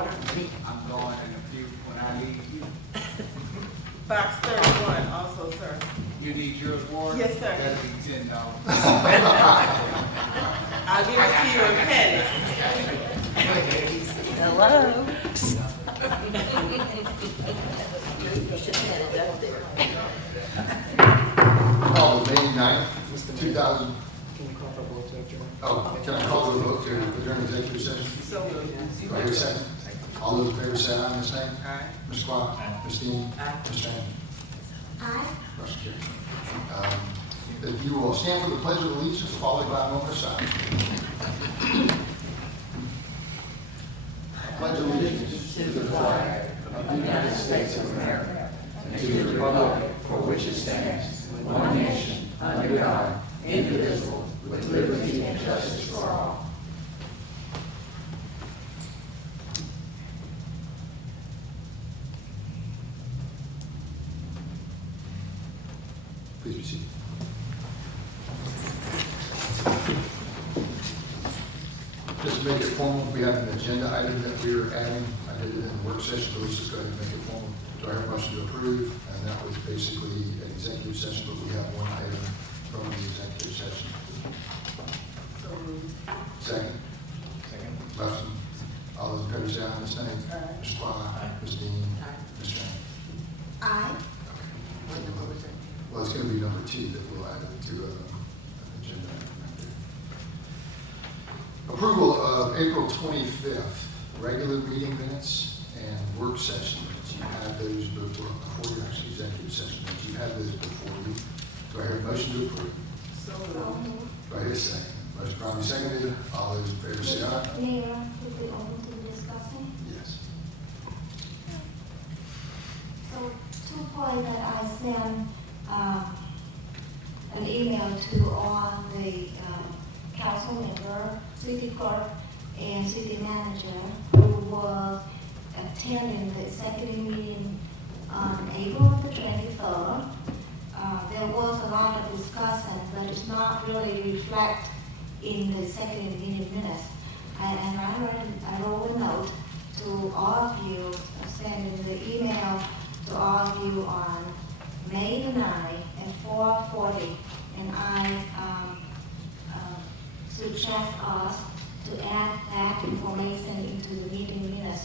order. I'm going in a few when I leave. Box 31 also, sir. You need yours, Ward? Yes, sir. That'll be $10. I'll give it to you in pennies. Hello. You should have had it up there. Call the May 9th, 2000. Can you call for a vote to adjourn? Oh, can I call the vote to adjourn executive session? So moved. Do I hear a second? All those in favor say aye, Ms. Knight? Aye. Ms. Clark? Ms. Dean? Aye. Ms. Tran? Aye. Motion carries. If you will stand for the pledge of allegiance, followed by a moment of silence. I pledge allegiance to the flag of the United States of America and to the republic for which it stands, one nation, under God, indivisible, with liberty and justice for all. Please be seated. Just to make it formal, we have an agenda item that we are adding. I did it in the work session, but let's just go ahead and make it formal. Do I have a motion to approve? And that was basically an executive session, but we have one item from the executive session. So moved. Second? Second. Motion. All those in favor say aye. Ms. Knight? Aye. Ms. Clark? Ms. Dean? Ms. Tran? Aye. Okay. Well, it's going to be number 2 that we'll add to an agenda item right there. Approval of April 25th, regular meeting minutes and work session minutes. You have those before your actual executive session minutes. You have those before you. Do I hear a motion to approve? So So moved. moved. Do I hear a second? Motion probably seconded. All those in favor say aye. Mayor, could we open to the discussion? Yes. So 2 points that I sent an email to all the council member, city clerk, and city manager who was attending the executive meeting on April the 23rd. There was a lot of discussion, but it's not really reflect in the executive meeting minutes. And I wrote a note to all of you, sending the email to all of you on May the 9th at 4:40. And I suggest us to add that information into the meeting minutes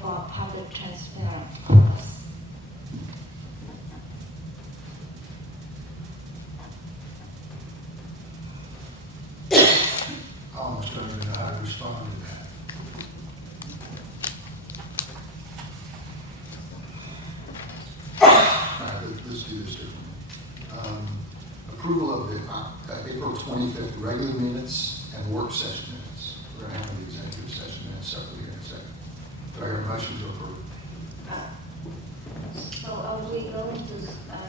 for public transparent purpose. I almost don't even know how to respond to that. All right, let's do this differently. Approval of the April 25th regular minutes and work session minutes. We're going to have the executive session minutes separately here in a second. Do I hear a motion to approve? So are we going to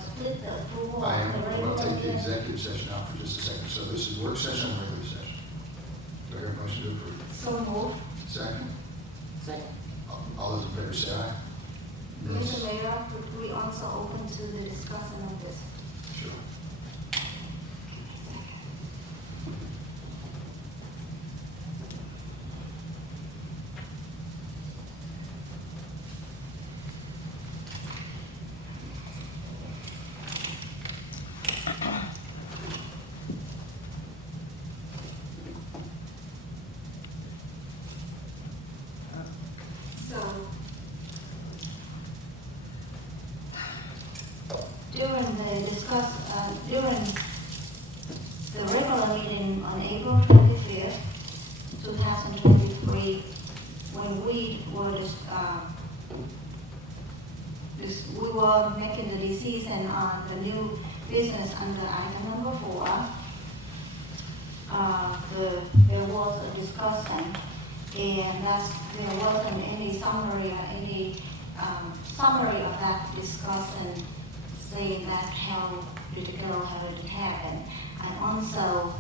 split the approval I am. of the I'm regular? going to take the meeting? executive session out for just a second. So this is work session and regular session. Do I hear a motion to approve? So moved. Second? Second. All those in favor say aye. Mr. Mayor, could we also open to the discussion of this? Sure. So, during the regular meeting on April 25th, 2023, when we were making the decision on the new business under item number 4, there was a discussion, and there wasn't any summary or any summary of that discussion saying that how critical how it happened. I also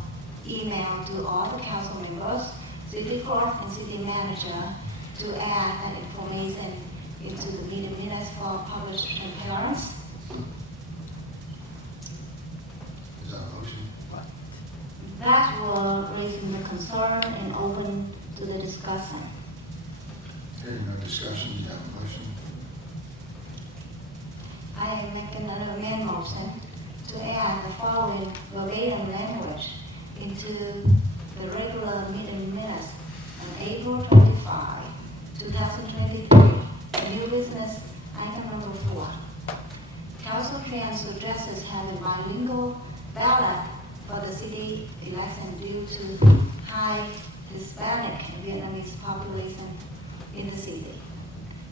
emailed to all the council members, city clerk and city manager to add that information into the meeting minutes for published transparency. Is that a motion? That will raise the concern and open to the discussion. Hearing no discussion, do you have a motion? I am making an amendment motion to add the following verbatim language into the regular meeting minutes on April 25, 2023. New business item number 4. Council can suggests having bilingual ballot for the city election due to high Hispanic and Vietnamese population in the city.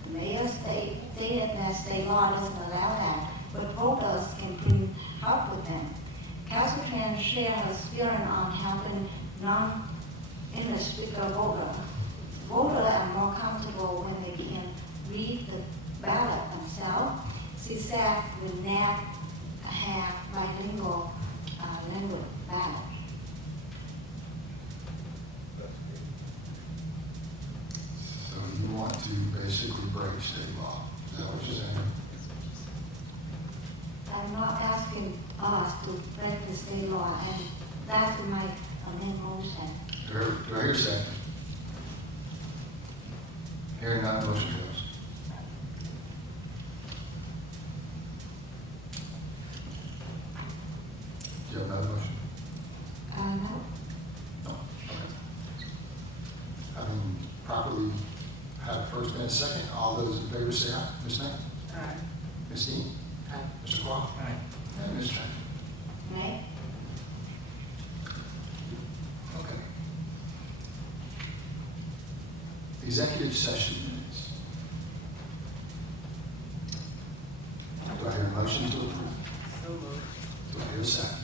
The mayor stated that state law doesn't allow that, but voters can bring help with them. Council can share her spirit on helping non-English speaker voters. Voters are more comfortable when they can read the ballot themselves. She said we not have bilingual language ballot. So you want to basically break state law, is that what you're saying? I'm not asking us to break the state law, and that's my main motion. Do I hear a second? Hearing none, motion fails. Do you have another motion? No? No. Okay. Having properly had a first and a second, all those in favor say aye. Ms. Knight? Aye. Ms. Dean? Aye. Mr. Clark? Aye. And Ms. Chang? Nay? Okay. Executive session minutes. Do I hear a motion to approve? So moved. Do I hear a second?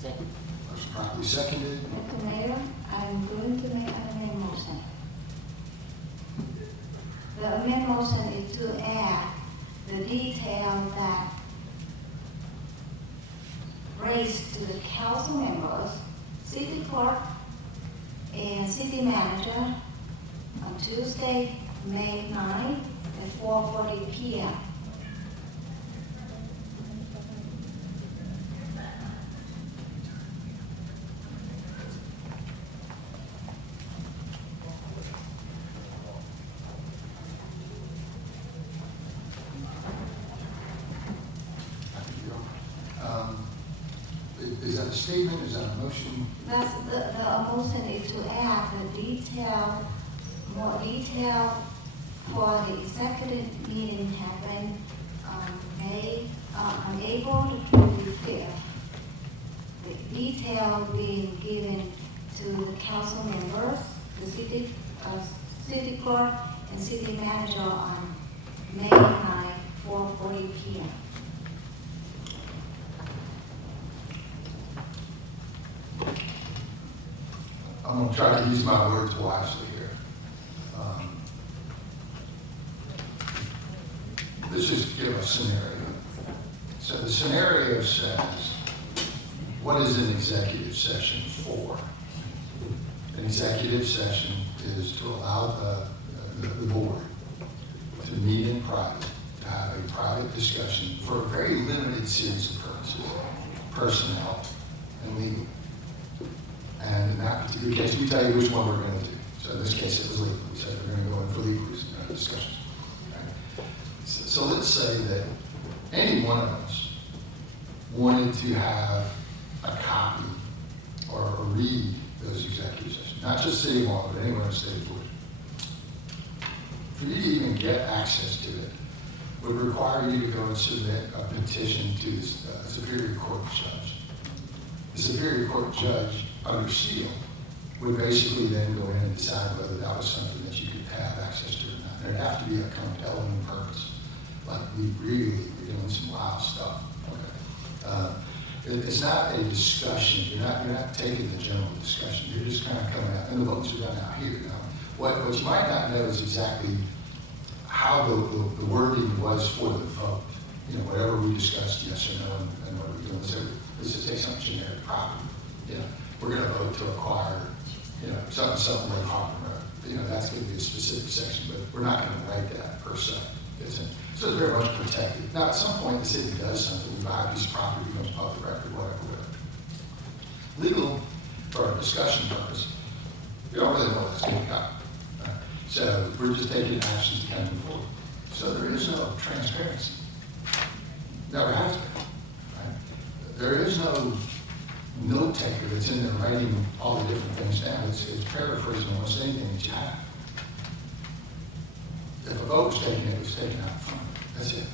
Second. Motion properly seconded. Mr. Mayor, I'm going to make an amendment motion. The amendment motion is to add the detail that raised to the council members, city clerk, and city manager on Tuesday, May 9 at 4:40 p.m. Is that a statement, is that a motion? That's the motion is to add the detail, more detail for the executive meeting happened on April the 25th. The detail being given to the council members, the city clerk, and city manager on May 9, 4:40 p.m. I'm going to try to use my words wisely here. Let's just give a scenario. So the scenario says, what is an executive session for? An executive session is to allow the board to meet in private, to have a private discussion for a very limited series of purposes, personnel and legal. And in that particular case, we tell you which one we're going to do. So in this case, it was legal. We said we're going to go in for legal discussions. Right? So let's say that any one of us wanted to have a copy or read those executive sessions, not just City Hall, but anywhere in the state of Georgia. For you to even get access to it would require you to go and submit a petition to the Superior Court judge. The Superior Court judge, under seal, would basically then go in and decide whether that was something that you could have access to or not. There'd have to be a compelling purpose. Like, we're doing some wild stuff. Okay. It's not a discussion. You're not taking the general discussion. You're just kind of coming out, and the votes are done out here. Now, what you might not know is exactly how the wording was for the vote. You know, whatever we discussed, yes or no, and what we're doing. So let's just take something generic, property. You know, we're going to vote to acquire, you know, something like Harper Road. You know, that's going to be a specific section, but we're not going to write that per se. So it's very much protected. Now, at some point, the city does something. We buy a piece of property, becomes public record, whatever. Legal, for a discussion purpose, we don't really know what's going to come. So we're just taking actions to come forward. So there is no transparency. Never has been. Right? There is no note taker that's in there writing all the different things down. It's paraphrasing almost anything that you have. If a vote was taken, it was taken out front. That's it.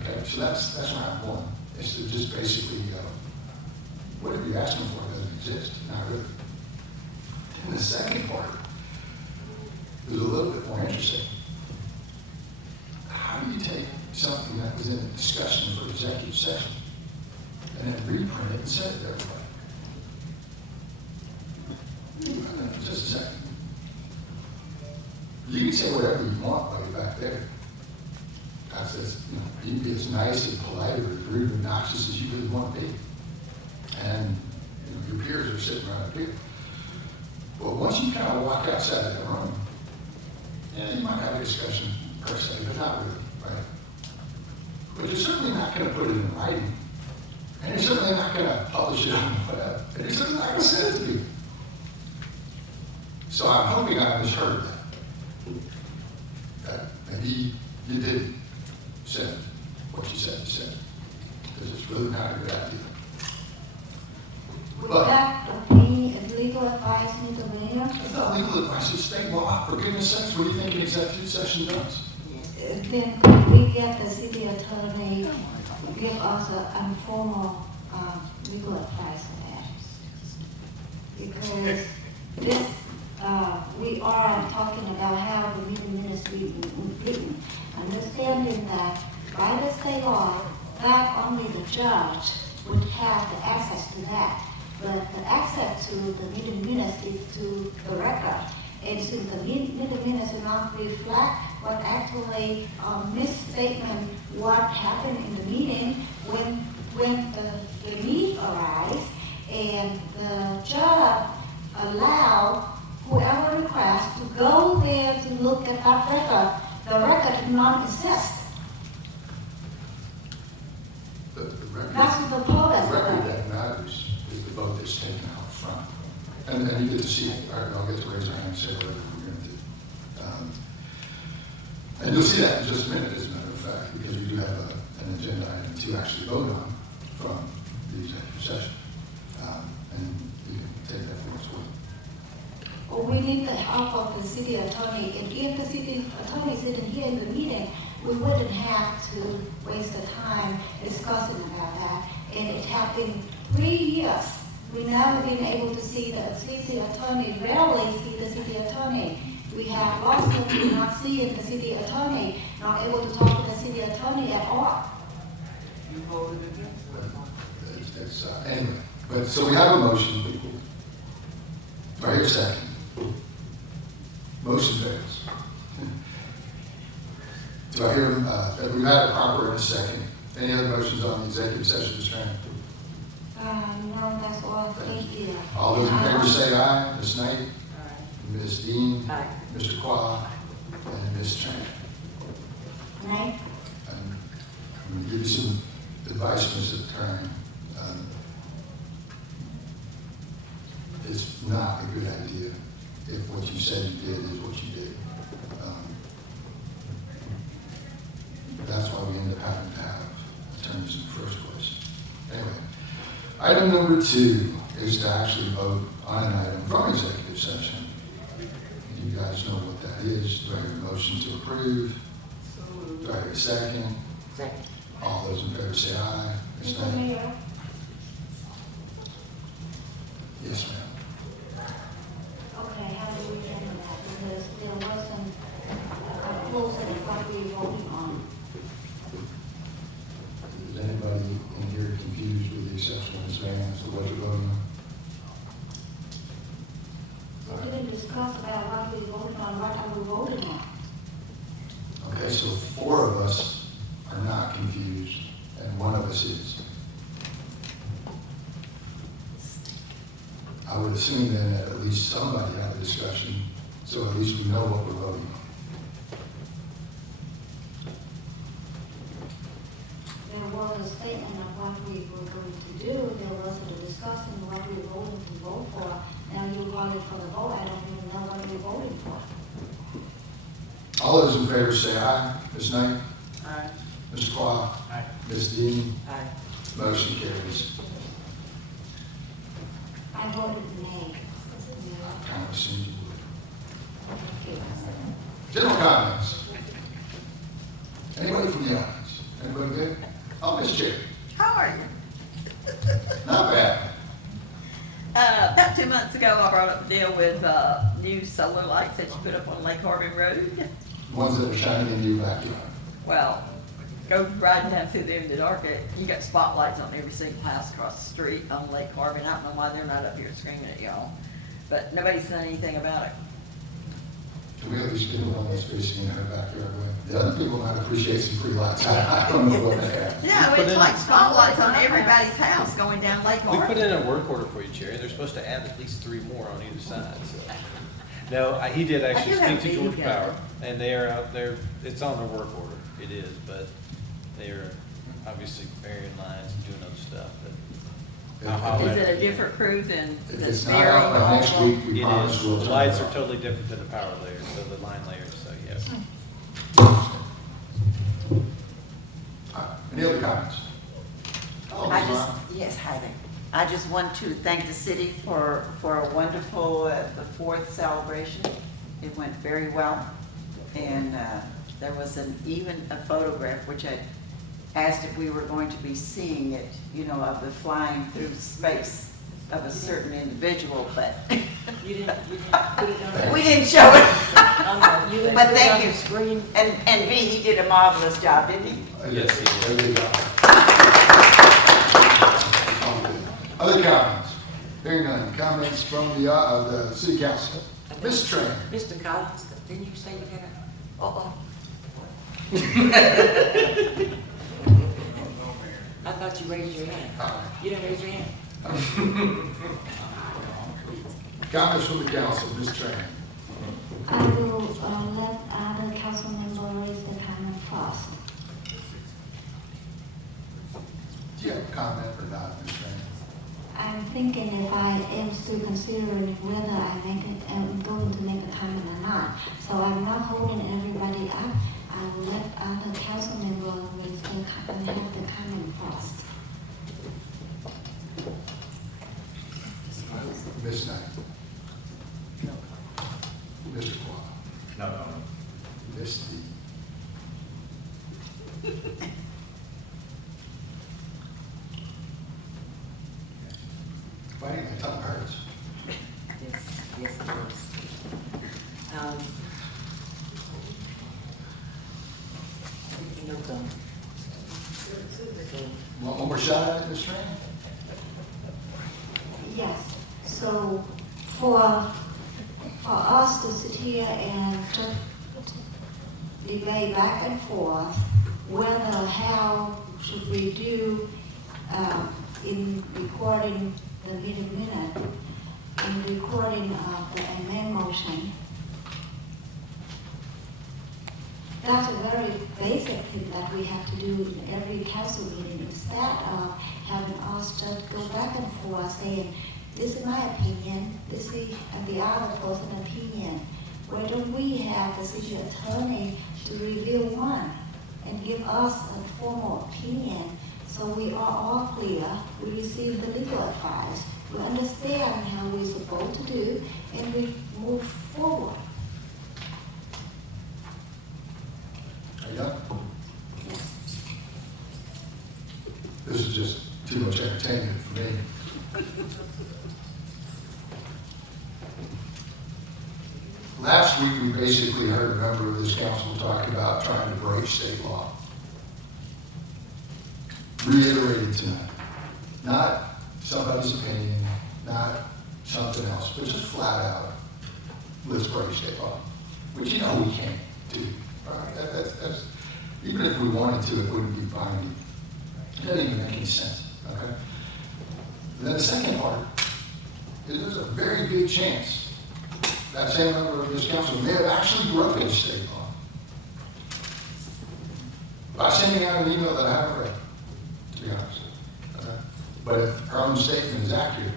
Okay, so that's round one. It's to just basically, whatever you're asking for doesn't exist. Not really. Then the second part is a little bit more interesting. How do you take something that was in a discussion for executive session and then reprint it and send it to everybody? Just a second. You can say whatever you want while you're back there. That's just, you can be as nice and polite or as rude and obnoxious as you really want to be. And your peers are sitting right up here. But once you kind of walk outside of the room, you might have a discussion per se, but not really, right? But you're certainly not going to put it in writing. And you're certainly not going to publish it on the web. And you're certainly not going to send it to people. So I'm hoping I misheard that. That maybe you did send what you said you said. Because it's really not a good idea. Would that be legal advice, Mr. Mayor? It's not legal advice, it's state law. For goodness sakes, what do you think an executive session does? Then could we get the city attorney to give us an informal legal advice on that? Because this, we are talking about how the meeting minutes be written, understanding that by the state law, not only the judge would have the access to that, but the access to the meeting minutes is to the record. And since the meeting minutes do not reflect what actually misstatement what happened in the meeting when the need arise, and the judge allow whoever requests to go there to look at that record, the record does not exist. The record, That's the purpose the of record it. that matters is the vote that's taken out front. And then you get to see it. I'll get to raise my hand and say whatever we're going to do. And you'll see that in just a minute, as a matter of fact, because we do have an agenda item to actually vote on from the executive session. And you can take that for what's worth. Well, we need the help of the city attorney. And if the city attorney is sitting here in the meeting, we wouldn't have to waste the time discussing about that. And it has been 3 years. We never been able to see the city attorney, rarely see the city attorney. We have lost them, not seeing the city attorney, not able to talk to the city attorney at all. You voted against it. Anyway, but so we have a motion. Do I hear a second? Motion fails. Do I hear, we've had a proper and a second. Any other motions on the executive session, Mr. Chairman? No, that's all. Thank you. All those in favor say aye. Ms. Knight, Ms. Dean, Aye. Mr. Qua, and Ms. Chang. Nay? And I'm going to give you some advice, Mr. Attorney. It's not a good idea if what you said you did is what you did. That's why we end up having to have attorneys in the first place. Anyway, item number 2 is to actually vote on an item from executive session. You guys know what that is. Do I hear a motion to approve? So moved. Do I hear a second? Second. All those in favor say aye. Ms. Mr. Knight? Mayor? Yes, ma'am. Okay, how do we handle that? Because there wasn't a closing of what we were voting on. Is anybody in here confused with the exception of Ms. Mann as to what you're voting on? We didn't discuss about what we voted on, what are we voting on? Okay, so 4 of us are not confused, and 1 of us is. I would assume then that at least somebody had a discussion, so at least we know what we're voting on. There was a statement of what we were going to do, there was a discussion what we were going to vote for. Now you voted for the vote, I don't even know what you're voting far. All those in favor say aye. Ms. Knight? Aye. Mr. Claw? Aye. Ms. Dean? Aye. Motion carries. I voted nay. Kind of assumed you would. Okay. General comments? Anybody from the audience? Anybody good? Oh, Ms. Cherry. How are you? Not bad. About 2 months ago, I brought up a deal with new solar lights that you put up on Lake Harbin Road. Ones that are shining in your backyard. Well, go riding down through there in the dark, you got spotlights on every single house across the street on Lake Harbin. I don't know why they're not up here screaming at y'all, but nobody's done anything about it. Can we at least get the one that's facing in her backyard way? The other people might appreciate some free lights. I don't know what they have. Yeah, put it's in- like spotlights on everybody's house going down Lake We put Harbin. in a work order for you, Cherry. They're supposed to add at least 3 more on either side, so. No, he did actually I do have speak to a Georgia video. Power, and they are out there, it's on their work order, it is, but they are obviously burying lines and doing other stuff, but. I'll holler Is at it a you. different crew than If the it's not out by next stereo? week, we It promise is, we'll. the turn lights it are off. totally different than the power layers, so the line layers, so yes. Any other comments? Oh, I Ms. just, Lyon. yes, hi there. I just want to thank the city for a wonderful, the 4th celebration. It went very well. And there was even a photograph, which I asked if we were going to be seeing it, you know, of the flying through space of a certain individual, but You didn't put it on. we didn't show it. You didn't But put it thank on you. the screen. And V, he did a marvelous job, didn't he? Yes, he did. There you go. Other comments? Hearing none. Comments from the city council? Ms. Tran? Mr. Collins, didn't you say you had a, I thought you raised your hand. You didn't raise your hand? Comments from the council? Ms. Tran? I will let other council members raise their comment first. Do you have a comment or not, Ms. Tran? I'm thinking if I am still considering whether I'm going to make a comment or not. So I'm not holding everybody up. I will let other council members raise their comment, have the comment first. Ms. Knight? Mr. Quah? No. Ms. D? Fighting my tongue hurts. Yes, it is. No comment. Want one more shot at it, Ms. Tran? Yes, so for us to sit here and debate back and forth whether how should we do in recording the meeting minute, in recording of the amendment motion, that's a very basic thing that we have to do in every council meeting. Instead of having us just go back and forth saying, this is my opinion, this is the other person's opinion. Why don't we have the city attorney to review one and give us a formal opinion so we are all clear, we receive the legal advice, we understand how we're supposed to do, and we move forward. Are you done? This is just too much entertainment for me. Last week, we basically heard a member of this council talk about trying to break state law. Reiterated tonight, not somebody's opinion, not something else, but just flat out, let's break state law, which you know we can't do. Right? That's, even if we wanted to, it wouldn't be binding. It doesn't even make any sense. Okay. And then the second part is there's a very big chance that same member of this council may have actually broken state law by sending out an email that I haven't read, to be honest. Okay. But if her own statement is accurate,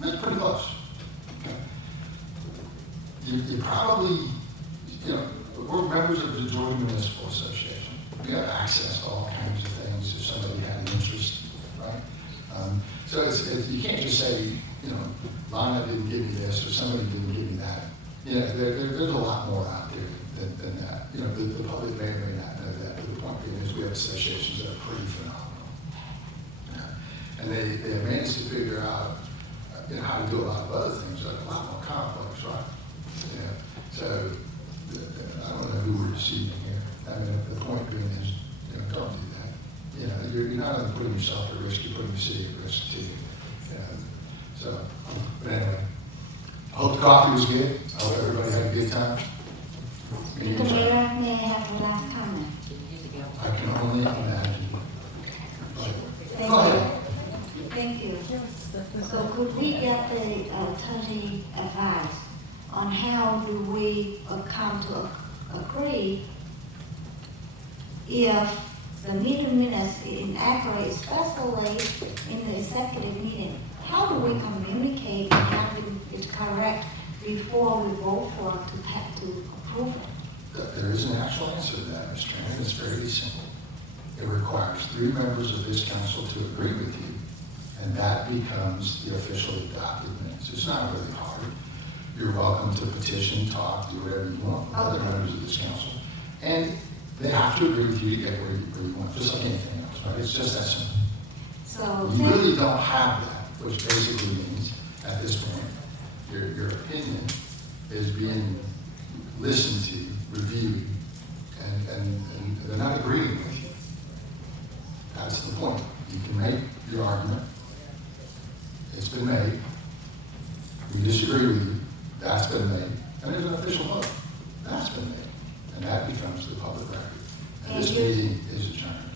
that's pretty close. Okay. you probably, you know, we're members of the Georgia Municipal Association. We have access to all kinds of things if somebody had an interest, right? So you can't just say, you know, Lana didn't give me this or somebody didn't give me that. You know, there's a lot more out there than that. You know, the public may or may not know that, but the point being is we have associations that are pretty phenomenal. And they have managed to figure out, you know, how to do a lot of other things that are a lot more complex, right? Yeah. So I don't know who we're deceiving here. I mean, the point being is, you know, don't do that. You know, you're not only putting yourself at risk, you're putting the city at risk too. So, but anyway, I hope the coffee was good. I hope everybody had a good time. Mr. Mayor, may I have the last comment? I can only imagine. Thank Go ahead. you. Thank you. So could we get the attorney advice on how do we come to agree if the meeting minutes is inaccurate, especially in the executive meeting? How do we communicate and have it correct before we vote for to approve it? There is an actual answer to that, Mr. Chairman. It's very simple. It requires 3 members of this council to agree with you, and that becomes the official adopted minutes. It's not really hard. You're welcome to petition, talk, do whatever you want with other members of this council. And they have to agree with you to get where you want, just like anything else, right? It's just that simple. So You really don't have that, which basically means, at this point, your opinion is being listened to, reviewed, and they're not agreeing with you. That's the point. You can make your argument. It's been made. We disagree with you. That's been made. And there's an official vote. That's been made. And that becomes the public record. And this meeting is adjourned.